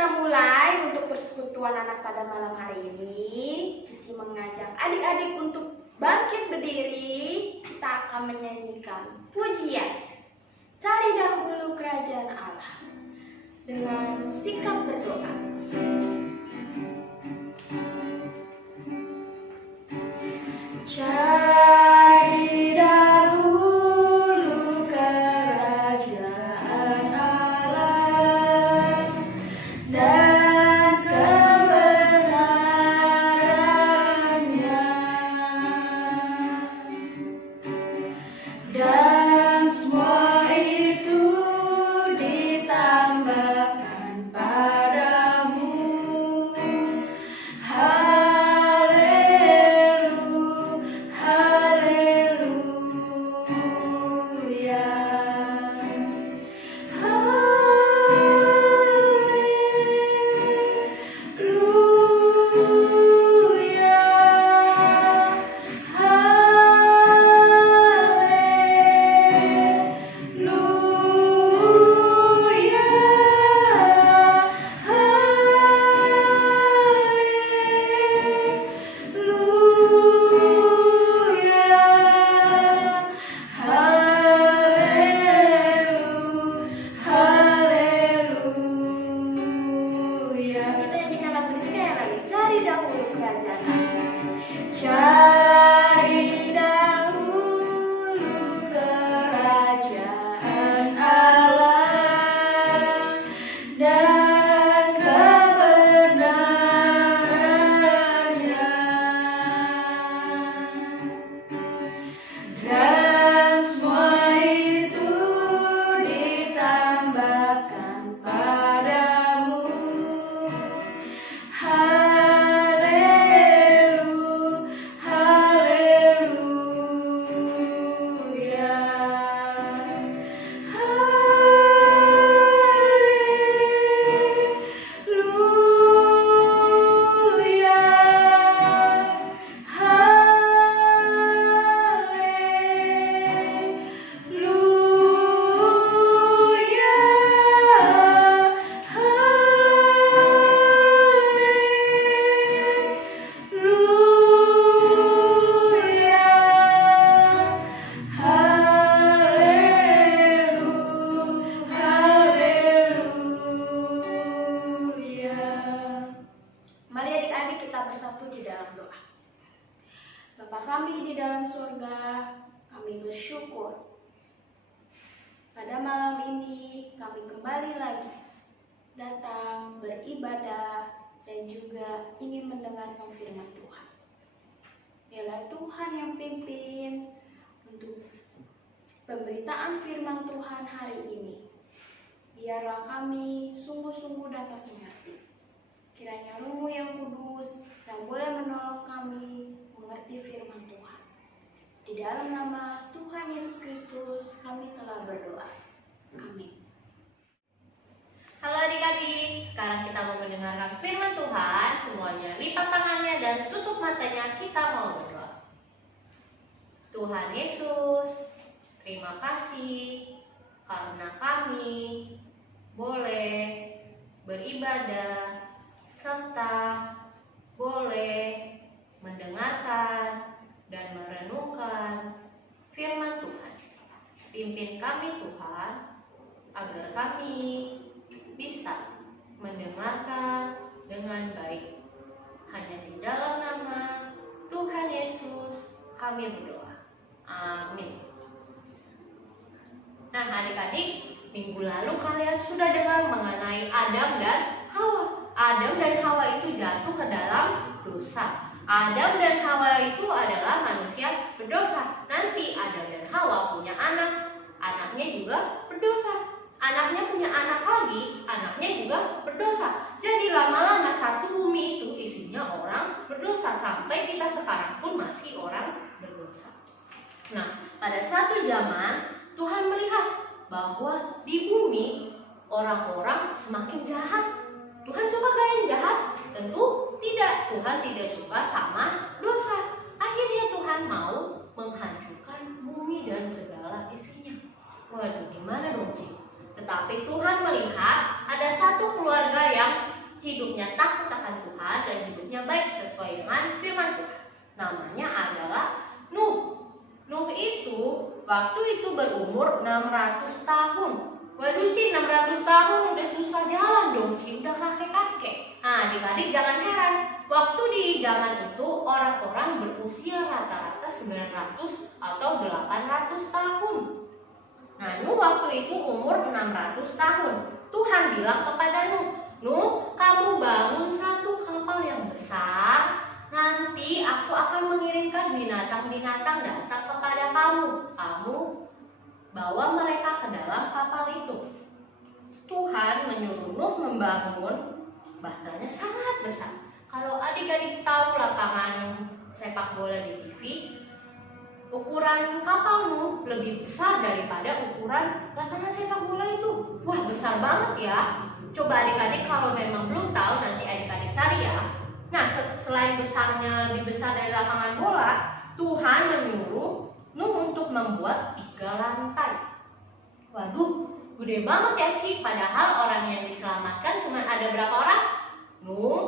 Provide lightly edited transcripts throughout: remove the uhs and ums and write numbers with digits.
kita mulai untuk persekutuan anak pada malam hari ini. Cici mengajak adik-adik untuk bangkit berdiri. Kita akan menyanyikan pujian Cari Dahulu Kerajaan Allah dengan sikap berdoa. Cari dahulu kerajaan Allah dan kebenarannya, dan semua itu ditambahkan padamu. Cari dahulu kerajaan Allah dan kebenarannya, dan semua itu ditambahkan padamu. Mari adik-adik kita bersatu di dalam doa. Bapa kami di dalam surga, kami bersyukur pada malam ini kami kembali lagi datang beribadah dan juga ingin mendengarkan firman Tuhan. Biarlah Tuhan yang pimpin untuk pemberitaan firman Tuhan hari ini. Biarlah kami sungguh-sungguh dapat mengerti. Kiranya Roh-Mu yang kudus yang boleh menolong kami mengerti firman Tuhan. Di dalam nama Tuhan Yesus Kristus kami telah berdoa. Amin. Halo adik-adik, sekarang kita mau mendengarkan firman Tuhan. Semuanya lipat tangannya dan tutup matanya, kita mau berdoa. Tuhan Yesus, terima kasih karena kami boleh beribadah serta boleh mendengarkan dan merenungkan firman Tuhan. Pimpin kami Tuhan, agar kami bisa mendengarkan dengan baik. Hanya di dalam nama Tuhan Yesus kami berdoa. Amin. Nah adik-adik, minggu lalu kalian sudah dengar mengenai Adam dan Hawa. Adam dan Hawa itu jatuh ke dalam dosa. Adam dan Hawa itu adalah manusia berdosa. Nanti Adam dan Hawa punya anak, anaknya juga berdosa. Anaknya punya anak lagi, anaknya juga berdosa. Jadi lama-lama satu bumi itu isinya orang berdosa. Sampai kita sekarang pun masih orang berdosa. Nah, pada satu zaman Tuhan melihat bahwa di bumi orang-orang semakin jahat. Tuhan suka gak yang jahat? Tentu tidak. Tuhan tidak suka sama dosa. Akhirnya Tuhan mau menghancurkan bumi dan segala isinya. Waduh, gimana dong Ci? Tetapi Tuhan melihat ada satu keluarga yang hidupnya takut akan Tuhan dan hidupnya baik sesuai dengan firman Tuhan. Namanya adalah Nuh. Nuh itu waktu itu berumur 600 tahun. Waduh Ci, 600 tahun udah susah jalan dong Ci, udah kakek-kakek. Nah adik-adik jangan heran, waktu di zaman itu orang-orang berusia rata-rata 900 atau 800 tahun. Nah Nuh waktu itu umur 600 tahun. Tuhan bilang kepada Nuh, Nuh kamu bangun satu kapal yang besar. Nanti aku akan mengirimkan binatang-binatang datang kepada kamu. Kamu bawa mereka ke dalam kapal itu. Tuhan menyuruh Nuh membangun bahkannya sangat besar. Kalau adik-adik tahu lapangan sepak bola di TV, ukuran kapal Nuh lebih besar daripada ukuran lapangan sepak bola itu. Wah besar banget ya. Coba adik-adik kalau memang belum tahu nanti adik-adik cari ya. Nah selain besarnya lebih besar dari lapangan bola, Tuhan menyuruh Nuh untuk membuat 3 lantai. Waduh, gede banget ya Ci. Padahal orang yang diselamatkan cuma ada berapa orang? Nuh,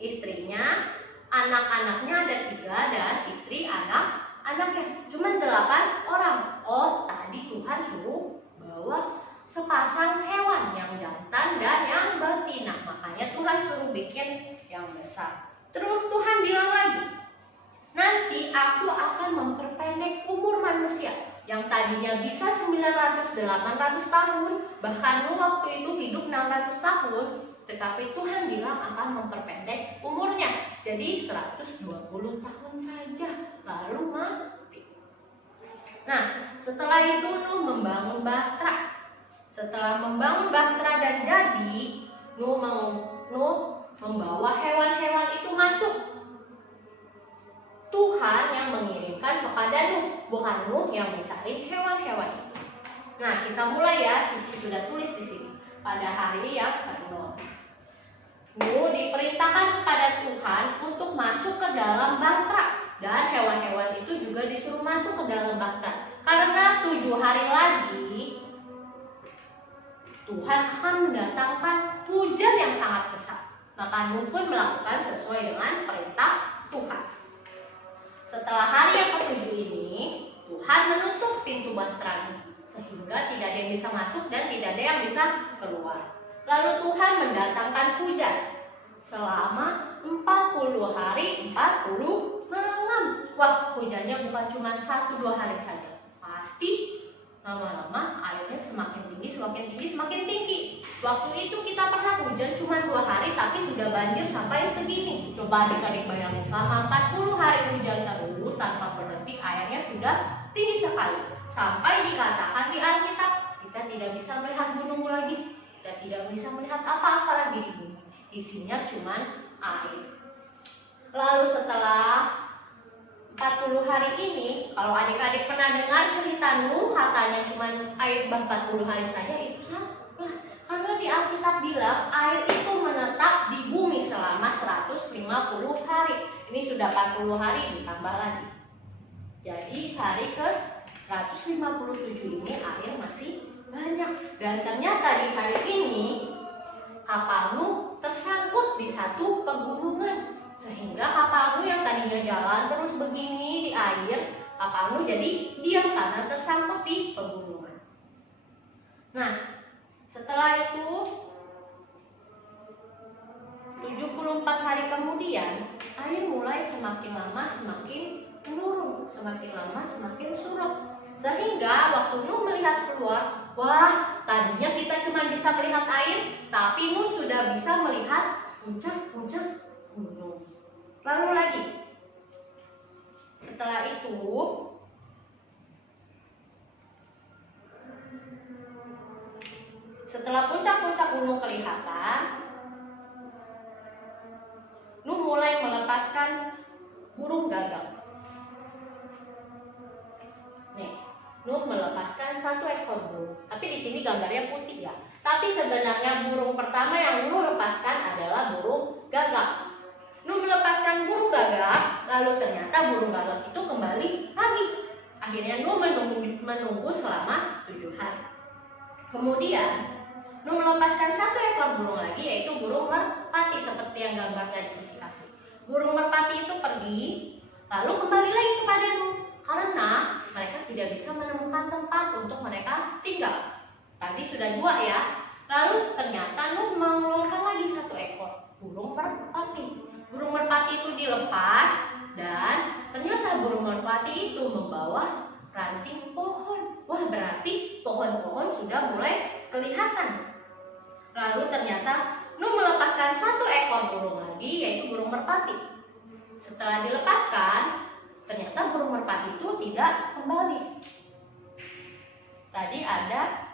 istrinya, anak-anaknya ada 3 dan istri anak-anaknya cuma 8 orang. Oh, tadi Tuhan suruh bawa sepasang hewan yang jantan dan yang betina. Makanya Tuhan suruh bikin yang besar. Terus Tuhan bilang lagi, nanti aku akan memperpendek umur manusia yang tadinya bisa 900-800 tahun, bahkan Nuh waktu itu hidup 600 tahun, tetapi Tuhan bilang akan memperpendek umurnya jadi 120 tahun saja lalu mati. Nah, setelah itu Nuh membangun Bahtera. Setelah membangun Bahtera dan jadi, Nuh membawa hewan-hewan itu masuk. Tuhan yang mengirimkan kepada Nuh, bukan Nuh yang mencari hewan-hewan itu. Nah, kita mulai ya. Cici sudah tulis di sini. Pada hari yang ke-0, Nuh diperintahkan kepada Tuhan untuk masuk ke dalam Bahtera, dan hewan-hewan itu juga disuruh masuk ke dalam Bahtera. Karena 7 hari lagi Tuhan akan mendatangkan hujan yang sangat besar. Maka Nuh pun melakukan sesuai dengan perintah Tuhan. Setelah hari yang ke-7 ini, Tuhan menutup pintu Bahtera sehingga tidak ada yang bisa masuk dan tidak ada yang bisa keluar. Lalu Tuhan mendatangkan hujan selama 40 hari 40 malam. Wah, hujannya bukan cuma 1-2 hari saja. Pasti lama-lama airnya semakin tinggi, semakin tinggi. Waktu itu kita pernah hujan cuma 2 hari tapi sudah banjir sampai segini. Coba adik-adik bayangin, selama 40 hari hujan terus tanpa berhenti, airnya sudah tinggi sekali. Sampai dikatakan di Alkitab, kita tidak bisa melihat gunung lagi. Kita tidak bisa melihat apa-apa lagi di bumi. Isinya cuma air. Lalu setelah 40 hari ini, kalau adik-adik pernah dengar cerita Nuh, katanya cuma air 40 hari saja, itu salah. Karena di Alkitab bilang air itu menetap di bumi selama 150 hari. Ini sudah 40 hari ditambah lagi. Jadi hari ke 157 ini air masih banyak. Dan ternyata di hari ini kapal Nuh tersangkut di satu pegunungan. Sehingga kapal Nuh yang tadinya jalan terus begini di air, kapal Nuh jadi diam karena tersangkut di pegunungan. Nah, setelah itu 74 hari kemudian, air mulai semakin lama semakin menurun, semakin lama semakin surut. Sehingga waktu Nuh melihat keluar, wah, tadinya kita cuma bisa melihat air, tapi Nuh sudah bisa melihat puncak-puncak gunung. Lalu lagi, setelah itu setelah puncak-puncak gunung kelihatan, Nuh mulai melepaskan burung gagak. Nih, Nuh melepaskan 1 ekor burung. Tapi di sini gambarnya putih ya. Tapi sebenarnya burung pertama yang Nuh lepaskan adalah burung gagak. Nuh melepaskan burung gagak, lalu ternyata burung gagak itu kembali lagi. Akhirnya Nuh menunggu selama 7 hari. Kemudian Nuh melepaskan 1 ekor burung lagi, yaitu burung merpati seperti yang gambar tadi Cici kasih. Burung merpati itu pergi, lalu kembali lagi kepada Nuh karena mereka tidak bisa menemukan tempat untuk mereka tinggal. Tadi sudah 2 ya. Lalu ternyata Nuh mengeluarkan lagi 1 ekor burung merpati. Burung merpati itu dilepas dan ternyata burung merpati itu membawa ranting pohon. Wah, berarti pohon-pohon sudah mulai kelihatan. Lalu ternyata Nuh melepaskan 1 ekor burung lagi, yaitu burung merpati. Setelah dilepaskan, ternyata burung merpati itu tidak kembali. Tadi ada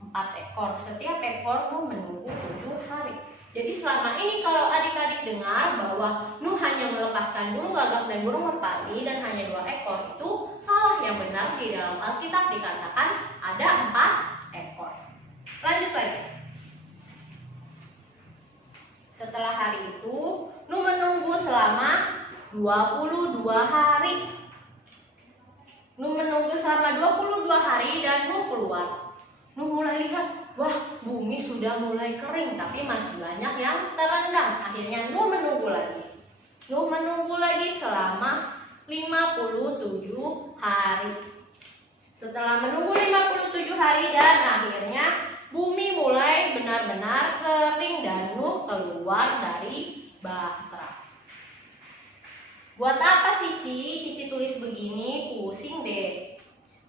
4 ekor. Setiap ekor Nuh menunggu 7 hari. Jadi selama ini kalau adik-adik dengar bahwa Nuh hanya melepaskan burung gagak dan burung merpati dan hanya 2 ekor, itu salah. Yang benar di dalam Alkitab dikatakan ada 4 ekor. Lanjut lagi. Setelah hari itu Nuh menunggu selama 22 hari. Nuh menunggu selama 22 hari dan Nuh keluar. Nuh mulai lihat, wah, bumi sudah mulai kering tapi masih banyak yang terendam. Akhirnya Nuh menunggu lagi. Nuh menunggu lagi selama 57 hari. Setelah menunggu 57 hari dan akhirnya bumi mulai benar-benar kering dan Nuh keluar dari bahtera. Buat apa sih Cici tulis begini? Pusing deh.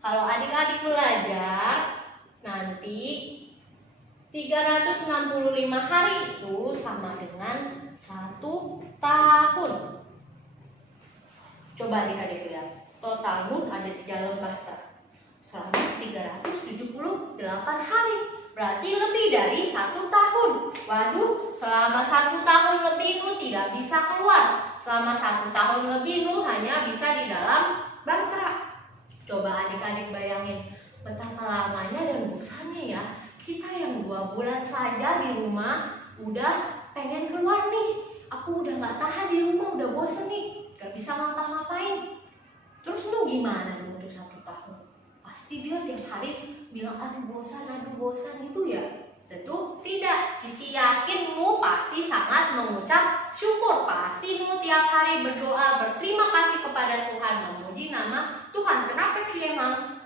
Kalau adik-adik belajar, nanti 365 hari itu sama dengan 1 tahun. Coba adik-adik lihat, total Nuh ada di dalam bahtera selama 378 hari. Berarti lebih dari 1 tahun. Waduh, selama 1 tahun lebih Nuh tidak bisa keluar. Selama 1 tahun lebih Nuh hanya bisa di dalam bahtera. Coba adik-adik bayangin betapa lamanya dan bosannya ya. Kita yang 2 bulan saja di rumah udah pengen keluar nih. Aku udah gak tahan di rumah, udah bosan nih, gak bisa ngapa-ngapain. Terus Nuh gimana nih untuk 1 tahun? Pasti dia tiap hari bilang aduh bosan gitu ya. Tentu tidak. Cici yakin Nuh pasti sangat mengucap syukur. Pasti Nuh tiap hari berdoa, berterima kasih kepada Tuhan, memuji nama Tuhan. Kenapa sih emang?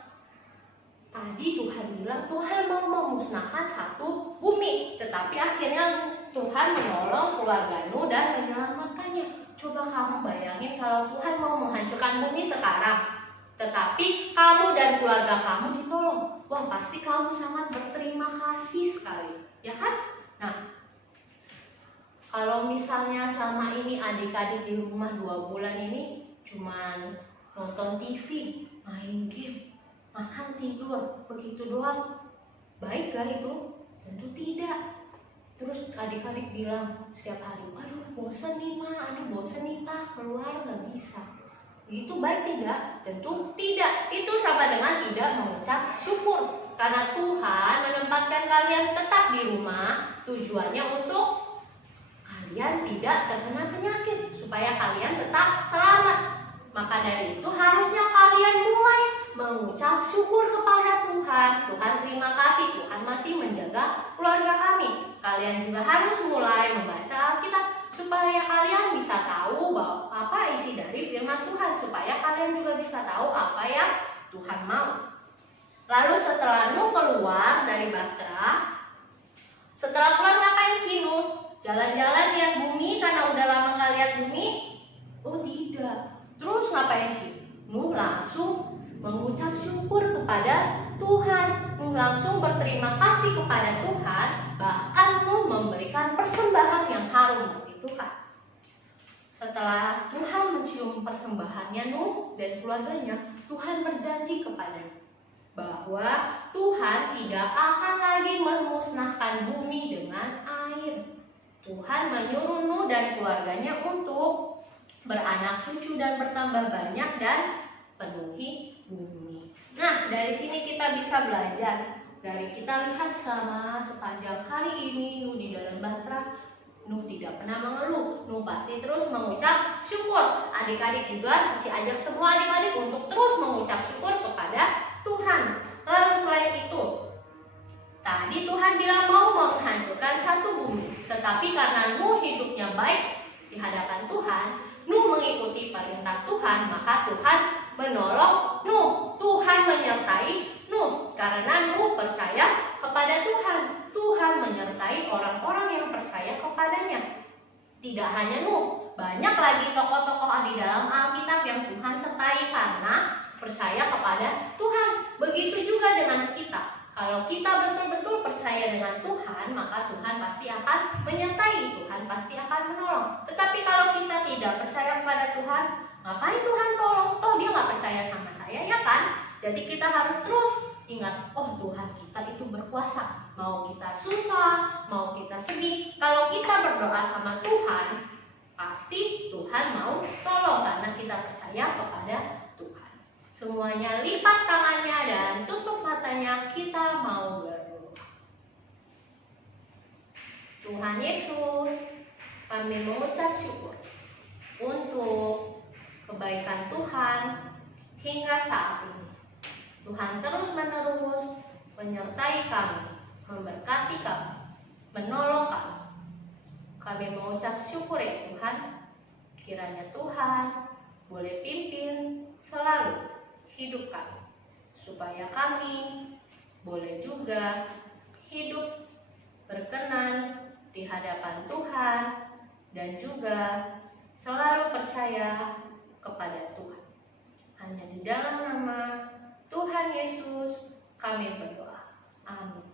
Tadi Tuhan bilang Tuhan mau memusnahkan 1 bumi, tetapi akhirnya Tuhan menolong keluarga Nuh dan menyelamatkannya. Coba kamu bayangin kalau Tuhan mau menghancurkan bumi sekarang, tetapi kamu dan keluarga kamu ditolong. Wah, pasti kamu sangat berterima kasih sekali, ya kan? Nah, kalau misalnya sama ini adik-adik di rumah 2 bulan ini cuman nonton TV, main game, makan tidur, begitu doang, baik gak itu? Tentu tidak. Terus adik-adik bilang setiap hari, aduh bosan nih ma, aduh bosan nih pak, keluar gak bisa. Itu baik tidak? Tentu tidak. Itu sama dengan tidak mengucap syukur. Karena Tuhan menempatkan kalian tetap di rumah, tujuannya untuk kalian tidak terkena penyakit, supaya kalian tetap selamat. Maka dari itu harusnya kalian mulai mengucap syukur kepada Tuhan. Tuhan terima kasih, Tuhan masih menjaga keluarga kami. Kalian juga harus mulai membaca Alkitab supaya kalian bisa tahu bahwa apa isi dari firman Tuhan, supaya kalian juga bisa tahu apa yang Tuhan mau. Lalu setelah Nuh keluar dari bahtera, setelah keluar ngapain sih Nuh? Jalan-jalan lihat bumi karena udah lama nggak lihat bumi? Oh tidak. Terus ngapain sih? Nuh langsung mengucap syukur kepada Tuhan. Nuh langsung berterima kasih kepada Tuhan. Bahkan Nuh memberikan persembahan yang harum bagi Tuhan. Setelah Tuhan mencium persembahannya Nuh dan keluarganya, Tuhan berjanji kepadanya bahwa Tuhan tidak akan lagi memusnahkan bumi dengan air. Tuhan menyuruh Nuh dan keluarganya untuk beranak cucu dan bertambah banyak dan penuhi bumi. Nah, dari sini kita bisa belajar. Dari kita lihat selama sepanjang hari ini Nuh di dalam bahtera, Nuh tidak pernah mengeluh. Nuh pasti terus mengucap syukur. Adik-adik juga Cici ajak semua adik-adik untuk terus mengucap syukur kepada Tuhan. Lalu selain itu, tadi Tadi Tuhan bilang mau menghancurkan satu bumi, tetapi karena Nuh hidupnya baik di hadapan Tuhan, Nuh mengikuti perintah Tuhan, maka Tuhan menolong Nuh. Tuhan menyertai Nuh karena Nuh percaya kepada Tuhan. Tuhan menyertai orang-orang yang percaya kepadanya. Tidak hanya Nuh, banyak lagi tokoh-tokoh di dalam Alkitab yang Tuhan sertai karena percaya kepada Tuhan. Begitu juga dengan kita. Kalau kita betul-betul percaya dengan Tuhan, maka Tuhan pasti akan menyertai, Tuhan pasti akan menolong. Tetapi kalau kita tidak percaya kepada Tuhan, ngapain Tuhan tolong? Toh dia nggak percaya sama saya, ya kan? Jadi kita harus terus ingat, oh Tuhan kita itu berkuasa. Mau kita susah, mau kita sedih, kalau kita berdoa sama Tuhan, pasti Tuhan mau tolong karena kita percaya kepada Tuhan. Semuanya lipat tangannya dan tutup matanya, kita mau berdoa. Tuhan Yesus, kami mengucap syukur untuk kebaikan Tuhan hingga saat ini. Tuhan terus-menerus menyertai kami, memberkati kami, menolong kami. Kami mengucap syukur ya Tuhan, kiranya Tuhan boleh pimpin selalu hidup kami, supaya kami boleh juga hidup berkenan di hadapan Tuhan dan juga selalu percaya kepada Tuhan. Hanya di dalam nama Tuhan Yesus kami berdoa. Amin.